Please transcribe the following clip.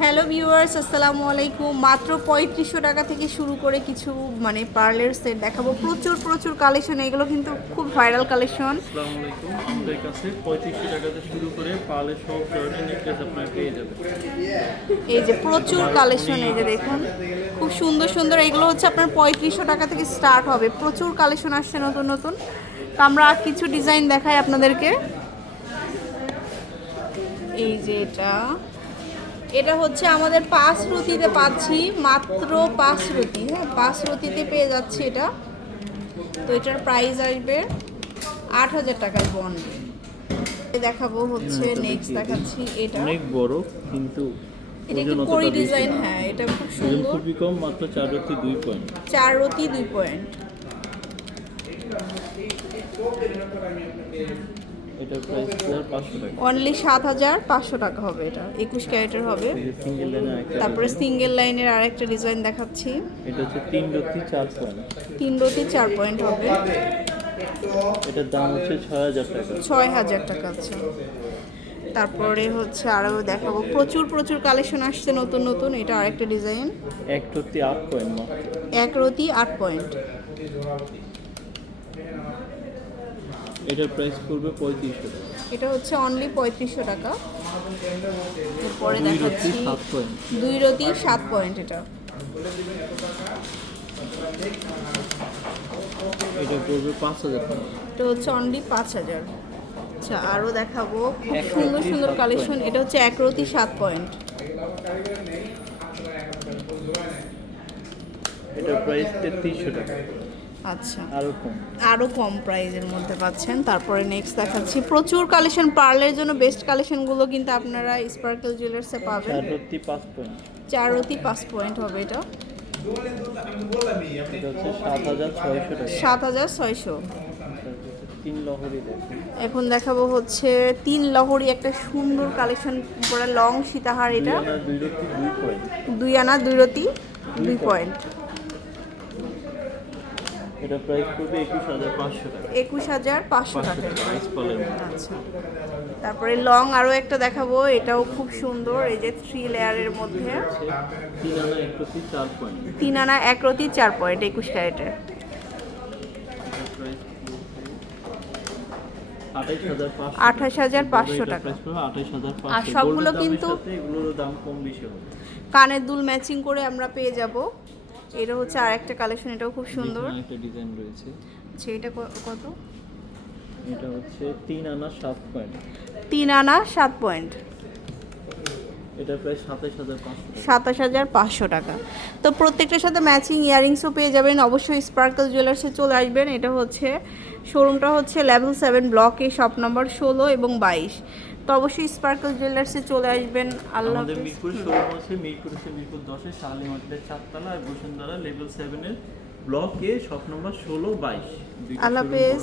Hello viewers আসসালামু আলাইকুম। মাত্র পঁয়ত্রিশশো টাকা থেকে শুরু করে কিছু মানে পার্লার সেট দেখাবো। প্রচুর প্রচুর কালেকশন এগুলো কিন্তু খুব ভাইরাল কালেকশন আসসালামু আলাইকুম। আমাদের কাছে পঁয়ত্রিশশো টাকাতে শুরু করে পালে সব ধরনের নেকলেস আপনারা পেয়ে যাবেন। এই যে প্রচুর কালেকশন এই যে দেখুন। খুব সুন্দর সুন্দর। এগুলো হচ্ছে আপনার পঁয়ত্রিশশো টাকা থেকে স্টার্ট হবে। প্রচুর কালেকশন আসছে নতুন নতুন। তো আমরা কিছু ডিজাইন দেখাই আপনাদেরকে। এই যে এটা। এটা হচ্ছে আমাদের পাঁচ রুটিতে পাচ্ছি মাত্র পাঁচ রুটি। হ্যাঁ পাঁচ রুটিতে পেয়ে যাচ্ছি এটা। তো এটার প্রাইস আসবে আট হাজার টাকার বন্ড দেখাবো হচ্ছে নেক্সট দেখাচ্ছি এটা। অনেক বড় কিন্তু এটা কি ডিজাইন হ্যাঁ এটা খুব সুন্দর খুবই কম মাত্র চার রতি দুই পয়েন্ট রতি পয়েন্ট এটার প্রাইস পাঁচশো টাকা? অনলি সাত হাজার পাঁচশো টাকা হবে এটা। একুশ ক্যারেটের হবে। সিঙ্গেল লাইনে তারপরে সিঙ্গেল লাইনের আর একটা ডিজাইন দেখাচ্ছি। এটা হচ্ছে তিন রতি চার পয়েন্ট। তিন রতি চার পয়েন্ট হবে। এটার দাম হচ্ছে ছয় হাজার টাকা। ছয় হাজার টাকা আচ্ছা। তারপরে হচ্ছে আরও দেখাবো। প্রচুর প্রচুর কালেকশন আসছে নতুন নতুন। এটা আরেকটা ডিজাইন এক রতি আট পয়েন্ট এক রতি আট পয়েন্ট। এটার প্রাইস পড়বে পঁয়ত্রিশশো টাকা। এটা হচ্ছে অনলি পঁয়ত্রিশশো টাকা। এরপরে দেখাচ্ছি। দুই রতি সাত পয়েন্ট এটা। এটা পড়বে পাঁচ হাজার টাকা। এটা হচ্ছে অনলি পাঁচ হাজার। আচ্ছা আরও দেখাবো। খুব সুন্দর সুন্দর কালেকশন এটা হচ্ছে এক রতি সাত পয়েন্ট এটার প্রাইস তেত্রিশশো টাকা। আচ্ছা। আরও কম। আরও কম প্রাইজের মধ্যে পাচ্ছেন। তারপরে নেক্সট দেখাচ্ছি। প্রচুর কালেকশন পার্লের জন্য বেস্ট কালেকশনগুলো কিন্তু আপনারা স্পার্কেল জুয়েলার্সে পাবেন। চার রতি পাঁচ পয়েন্ট চার রতি পাঁচ পয়েন্ট হবে এটা। সাত হাজার ছয়শো এখন দেখাবো হচ্ছে তিন লহরি একটা সুন্দর কালেকশন পুরো লং সীতাহার এটা। দুই আনা দুই রতি দুই পয়েন্ট দুই আনা দুই রতি দুই পয়েন্ট এটা প্রাইস পড়বে একুশ হাজার পাঁচশো টাকা। একুশ হাজার পাঁচশো পাঁচশো টাকা টাকা রাইস আচ্ছা। তারপরে লং আরও একটা দেখাবো এটাও খুব সুন্দর এই যে থ্রি লেয়ারের মধ্যে। তিন আনা এক রতি চার পয়েন্ট তিন আনা এক রতি পয়েন্ট একুশ ক্যারেটের প্রাইস আঠাশ হাজার পাঁচশো টাকা। প্রাইস আর সবগুলো কিন্তু- কানের দুল ম্যাচিং করে আমরা পেয়ে যাব। এটা হচ্ছে আর একটা কালেকশন এটাও খুব সুন্দর। একটা ডিজাইন রয়েছে। আচ্ছা এটা কত? এটা হচ্ছে তিন আনা সাত পয়েন্ট তিন আনা সাত পয়েন্ট এটা প্রায় সাতাশ হাজার পাঁচশো টাকা। তো প্রত্যেকটার সাথে ম্যাচিং ইয়ারিংসও পেয়ে যাবেন। অবশ্যই স্পার্কল জুয়েলার্সে চলে আসবেন। এটা হচ্ছে শোরুমটা হচ্ছে লেভেল সেভেন ব্লকে শপ নম্বর ষোলো এবং বাইশ। তো অবশ্যই স্পার্কল জুয়েলার্সে চলে আসবেন আল্লাহ আমাদের। মিরপুর শোরুম আছে মিরপুর হচ্ছে মিরপুর দশে শালি মার্কেটের চারতলা আর বসুন্ধরা লেভেল সেভেনের ব্লক এ শপ নম্বর ষোলো বাইশ আল্লাহ হাফেজ।